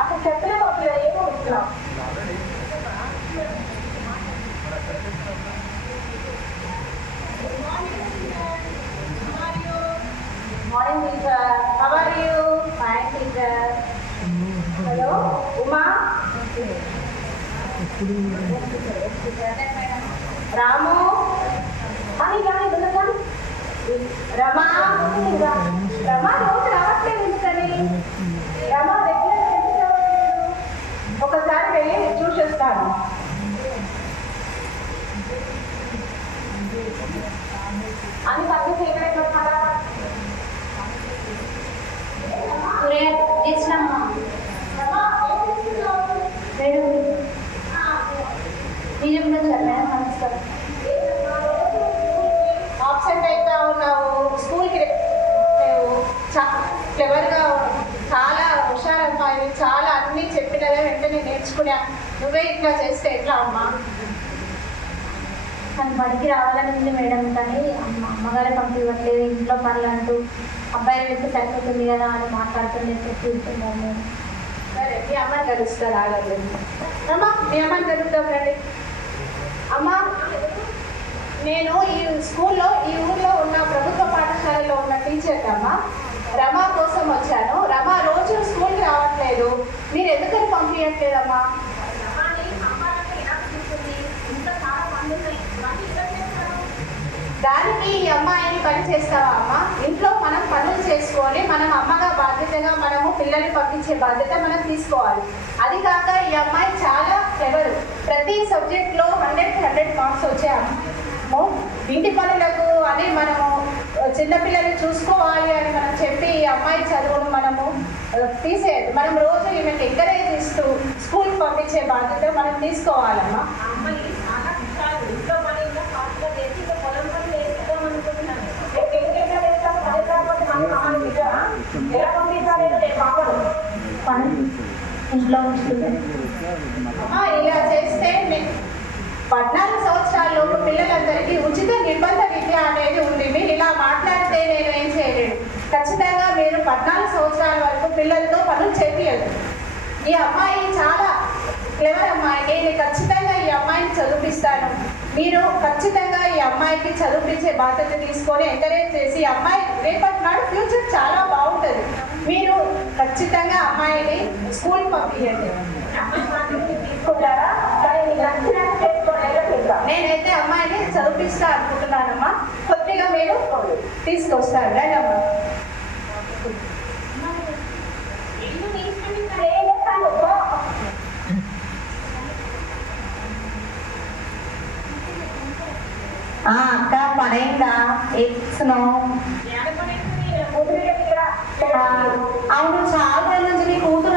అసలు చెప్పలేము అసలు ఏమో ఇస్తున్నాం. Morning teacher, how are you? Fine teacher. Hello, Uma. Ramu. Ani kani benar Rama. Rama రోజు రావట్లేదు ఇంతని. Rama దగ్గర ఎందుకు రావట్లేదు? ఒకసారి వెళ్ళి చూసేస్తాను. అని పక్కన చేయగలిగిన ఆబ్సెంట్ అవుతా ఉన్నావు, స్కూల్కి లేవు, క్లెవర్గా చాలా హుషారు అమ్మాయి, చాలా అన్నీ చెప్పినదే వెంటనే నేర్చుకున్నా. నువ్వే ఇట్లా చేస్తే ఎట్లా అమ్మా? తను బడికి రావాలని ఉంది మేడం, కానీ అమ్మగారే పంపివ్వట్లేదు, ఇంట్లో పనులు అంటూ అబ్బాయి వెళ్తే సరిపోతుంది కదా అని మాట్లాడుతుండే చెప్తున్నాము. సరే మీ అమ్మని కలుస్తారు, ఆగలేదు అమ్మా, మీ అమ్మని కలుద్దాం రండి. అమ్మా, నేను ఈ స్కూల్లో ఈ ఊర్లో ఉన్న ప్రభుత్వ పాఠశాలలో ఉన్న టీచర్ అమ్మా, రమా కోసం వచ్చాను. రమా రోజు స్కూల్కి రావట్లేదు, మీరు ఎందుకని పంపించట్లేదమ్మా? దానికి ఈ అమ్మాయిని పని చేస్తావా అమ్మ? ఇంట్లో మనం పనులు చేసుకొని మనం అమ్మగా బాధ్యతగా మనము పిల్లల్ని పంపించే బాధ్యత మనం తీసుకోవాలి. అది కాక ఈ అమ్మాయి చాలా క్లెవర్, ప్రతి సబ్జెక్ట్లో 100 మార్క్స్ వచ్చాము. ఇంటి పనులకు అని మనము చిన్నపిల్లల్ని చూసుకోవాలి అని మనం చెప్పి ఈ అమ్మాయి చదువును మనము తీసేది. మనం రోజు ఈమెను ఎంకరేజ్ ఇస్తూ స్కూల్కి పంపించే బాధ్యత మనం తీసుకోవాలమ్మా. ఇలా చేస్తే 14 సంవత్సరాల్లోపు పిల్లలందరికీ ఉచిత నిర్బంధ విద్య అనేది ఉంది. మీరు ఇలా మాట్లాడితే నేను ఏం చేయలేను. ఖచ్చితంగా మీరు 14 సంవత్సరాల వరకు పిల్లలతో పనులు చేపియదు. ఈ అమ్మాయి చాలా క్లెవర్ అమ్మాయి, నేను ఖచ్చితంగా ఈ అమ్మాయిని చదివిస్తాను. మీరు ఖచ్చితంగా ఈ అమ్మాయికి చదివించే బాధ్యత తీసుకొని ఎంకరేజ్ చేసి ఈ అమ్మాయి రేపటి నాడు ఫ్యూచర్ చాలా బాగుంటుంది. మీరు ఖచ్చితంగా అమ్మాయిని స్కూల్కి పంపించండి. నేనైతే అమ్మాయిని చదివిస్తా అనుకుంటున్నానమ్మా, కొద్దిగా మీరు తీసుకొస్తాను రండి అమ్మా. అక్క పనైందా? అవును, చాలా రోజుల నుంచి నీ కూతురు